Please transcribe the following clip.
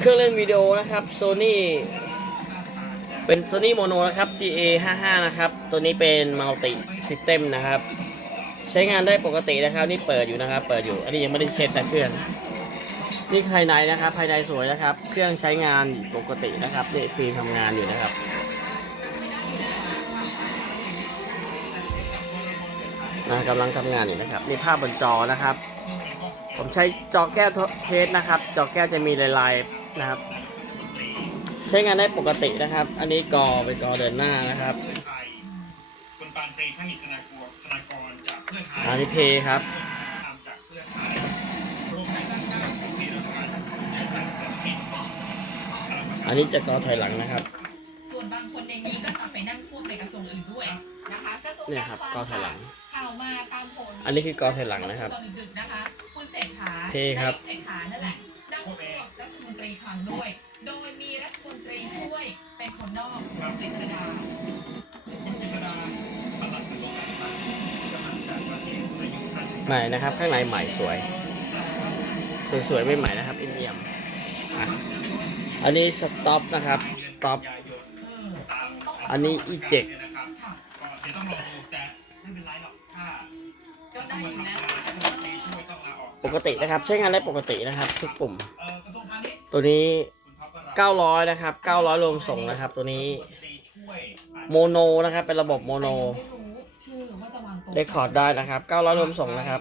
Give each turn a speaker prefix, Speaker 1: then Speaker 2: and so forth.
Speaker 1: เครื่องเล่นวิดีโอนะครับ Sony เป็น Sony Mono นะครับ GA 55นะครับ ตัวนี้เป็น Multi System นะครับ ใช้งานได้ปกตินะครับ นี่เปิดอยู่นะครับ เปิดอยู่ อันนี้ยังไม่ได้เช็ดแต่เครื่อง นี่ภายในนะครับ ภายในสวยนะครับ เครื่องใช้งานปกตินะครับนี่ฟิล์มทำงานอยู่นะครับนะกำลังทำงานอยู่นะครับนี่ภาพบนจอนะครับ ผมใช้จอแก้วเทสนะครับ จอแก้วจะมีลายๆ นะครับ ใช้งานได้ปกตินะครับ อันนี้กอเป็นกอเดินหน้านะครับ
Speaker 2: เพื่อไทยคุณปานปรีพหิตธนากรธนากรจากเพื่อไทย
Speaker 1: อันนี้เพย์ครับ
Speaker 2: ตามจากเพื่อไทยรวมไทยสร้างชาติที่รัฐบาลจะทำในการปกปิด
Speaker 1: อันนี้จะกอถอยหลังนะครับ
Speaker 3: ส่วนบางคนในนี้ก็จะไปนั่งควบในกระทรวงอื่นด้วยนะคะกระทรวง
Speaker 1: เนี่ยครับ
Speaker 3: กาก
Speaker 1: อ
Speaker 3: ร
Speaker 1: ถอยหลัง
Speaker 3: ข่าวมาตามผล
Speaker 1: อันนี้คือกอถอยหลังนะครับ
Speaker 3: ตอนดึกๆนะคะคุณเศรษฐา
Speaker 1: เท่ครับ
Speaker 3: ฐมนตรีคลังด้วย โดยมีรัฐมนตรีช่วยเป็นคนนอกคุณกฤษดา
Speaker 2: คุณกฤษดาปลัดกระทรวงการคลังกำลังจากเกษียณอายุราช
Speaker 1: ใหม่นะครับ ข้างในใหม่สวย สวยๆไม่ใหม่นะครับเอี่ยมๆอะอันนี้สต็อปนะครับสต็อป
Speaker 2: ยายน
Speaker 3: เออ
Speaker 2: ตาม
Speaker 1: อันนี้อีเจ็ก
Speaker 2: เนี่ยนะครับ
Speaker 3: ค่ะ
Speaker 2: ก็เดี๋ยวต้องรอดูแต่ไม่เป็นไรหรอกถ้า
Speaker 3: ก็
Speaker 2: ต้
Speaker 3: ได้
Speaker 2: อง
Speaker 3: อ
Speaker 2: มา
Speaker 3: ยู่
Speaker 2: ทำ
Speaker 3: นะ
Speaker 2: งานรัฐมนตรีช่วยต้องลาออก
Speaker 1: ปกตินะครับ ใช้งานได้ปกตินะครับ ทุกปุ่ม ตัวนี้
Speaker 2: คุณท็อปก็รับ
Speaker 1: 900 นะครับ 900รวมส่งนะครับ ตัวนี้
Speaker 2: รัฐมนตรีช่วยอาจจะ
Speaker 1: โมโนนะครับ เป็นระบบโมโน
Speaker 3: แต่ยังไม่รู้ชื่อว่าจะวางตัว
Speaker 1: เรคคอร์ดได้นะครับ 900รวมส่งนะครับ